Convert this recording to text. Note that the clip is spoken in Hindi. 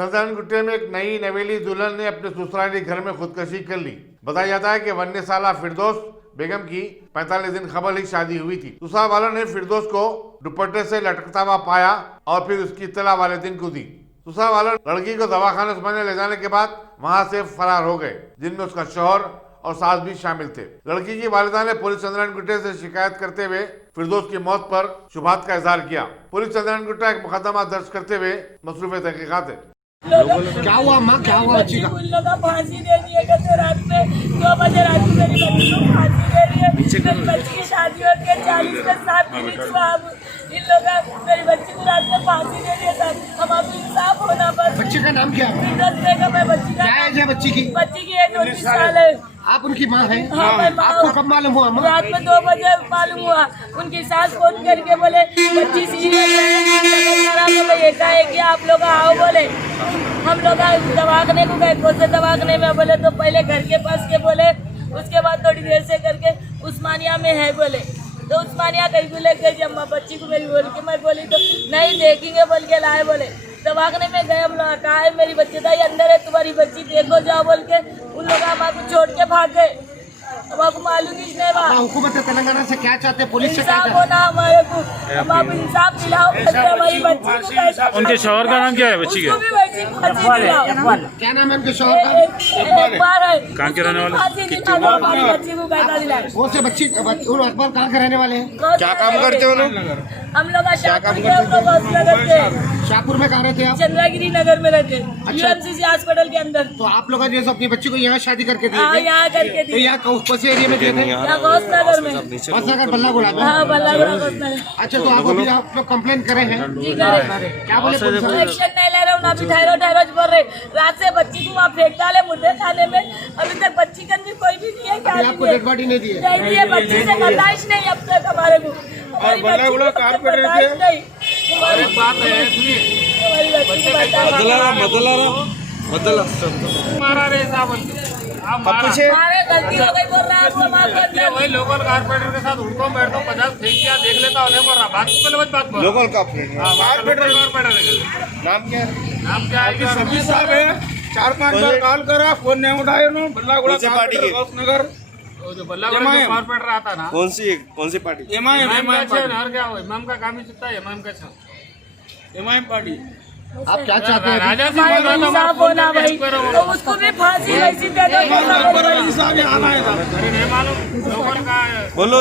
सल्तान गुट्टे में एक नई नवेली दुल्हन ने अपने ससुराली घर में खुदकुशी कर ली। बताया जाता है कि 19 साला फिरदौस बेगम की 45 दिन कबल ही शादी हुई थी। ससुराल वालों ने फिरदौस को दुपट्टे से लटकता हुआ पाया और फिर उसकी इत्तला वाले दिन को दी। ससुराल वालों लड़की को दवाखाने से ले जाने के बाद वहां से फरार हो गए, जिनमें उसका शौहर और सास भी शामिल थे। लड़की की वालिदा ने पुलिस चंद्रन गुट्टे से शिकायत करते हुए फिरदौस की मौत पर शुभात का इजहार किया। पुलिस चंद्रन गुट्टा एक मुकदमा दर्ज करते हुए मसरूफ तहकीकात है। क्या हुआ माँ, क्या हुआ बच्ची का? उन लोग फांसी दे दिए कहते रात में 2 बजे रात में मेरी बच्ची को फांसी दे दिए। मेरी बच्ची की शादी होती है 40 के 7 दिन हुआ। अब इन लोग मेरी बच्ची को रात में फांसी दे दिया था। हमारा इंसाफ होना पर। बच्चे का नाम क्या है? फिरदौस बेगम है बच्ची का। क्या एज है बच्ची की? बच्ची की एज 19 साल है। आप उनकी माँ हैं? हाँ, मैं माँ आपको हूँ। कब मालूम हुआ माँ? रात में 2 बजे मालूम हुआ। उनकी सास फोन करके बोले बच्ची सीरियस है, एकाएक आप लोग आओ बोले। हम लोग दवाखाने को गए, कौन से दवाखाने में बोले तो पहले घर के पास के बोले, उसके बाद थोड़ी देर से करके उस्मानिया में है बोले। तो उस्मानिया कहीं भी ले गई अम्मा बच्ची को मेरी बोल के, मैं बोली तो नहीं देखेंगे बोल के लाए बोले। दवाखाने में गए, हम लोग कहा है मेरी बच्ची था अंदर है, तुम्हारी बच्ची देखो जाओ बोल के उन लोग हमारे छोड़ के भाग गए। अब आपको मालूम ही नहीं बात। हुकूमत तेलंगाना से क्या चाहते हैं? पुलिस से क्या इंसाफ चाहते होना हमारे को, अब आप इंसाफ दिलाओ हमारी बच्ची को कैसे। उनके शौहर का नाम क्या है बच्ची उसको के? भी वैसी फांसी दिलाओ। हैं? क्या नाम है उनके शौहर का? एक बार है कहाँ के रहने वाले? फांसी दिलाओ, हमारी बच्ची को कैसा दिलाए। वो से बच्ची उन अकबर कहाँ के रहने वाले हैं? क्या काम करते हो लोग? हम लोग शाहपुर के, हम लोग हॉस्पिटल रहते हैं। शाहपुर में कहाँ रहते हैं आप? चंद्रागिरी नगर में रहते हैं, UMCC हॉस्पिटल के अंदर। तो आप लोग जैसे अपनी बच्ची को यहाँ शादी करके हाँ, दिए यहाँ करके तो दी। यहाँ कौन से एरिया में दिए थे? यहाँ घोषनगर में। बसनगर बल्लागुड़ा में। हाँ, बल्लागुड़ा घोषनगर। अच्छा, तो आप लोग कंप्लेन करे हैं? जी करे। क्या बोले पुलिस वाले? एक्शन नहीं ले रहा हूँ, अभी ठहरो बोल रहे। रात से बच्ची को वहाँ फेंक डाले मुर्दे खाने में। अभी तक बच्ची का भी कोई भी नहीं है। क्या आपको डेड बॉडी नहीं दी है? नहीं दिए, बच्ची से बर्दाश्त नहीं अब तक हमारे को। हमारी बच्ची को अब तक बर्दाश्त नहीं। हमारी बात है हमारी बच्ची को हमारे गलती हो गई बोल रहा है आपको माफ कर दिया। वही लोकल कारपोरेटर के साथ उनको बैठता हूँ 50 फेंक किया देख लेता उन्हें बोल रहा बात को पहले बात बोल लोकल कारपोरेटर कारपोरेटर नाम क्या है? नाम क्या है? सभी साहब है 4-5 बार कॉल करा, फोन नहीं उठाए उन्होंने। बल्लागुड़ा पार्टी के? नगर जो बल्लागुड़ा कारपोरेटर आता ना, कौन सी पार्टी? इमाम और क्या हो इमाम का काम ही चलता है। इमाम का इमाम पार्टी आप क्या चाहते हैं? राजा से हमारे बोल रहा को था इंसाफ होना भाई, तो उसको भी फांसी वैसी दे दो। साहब आना है। अरे नहीं मालूम लोकल का बोलो।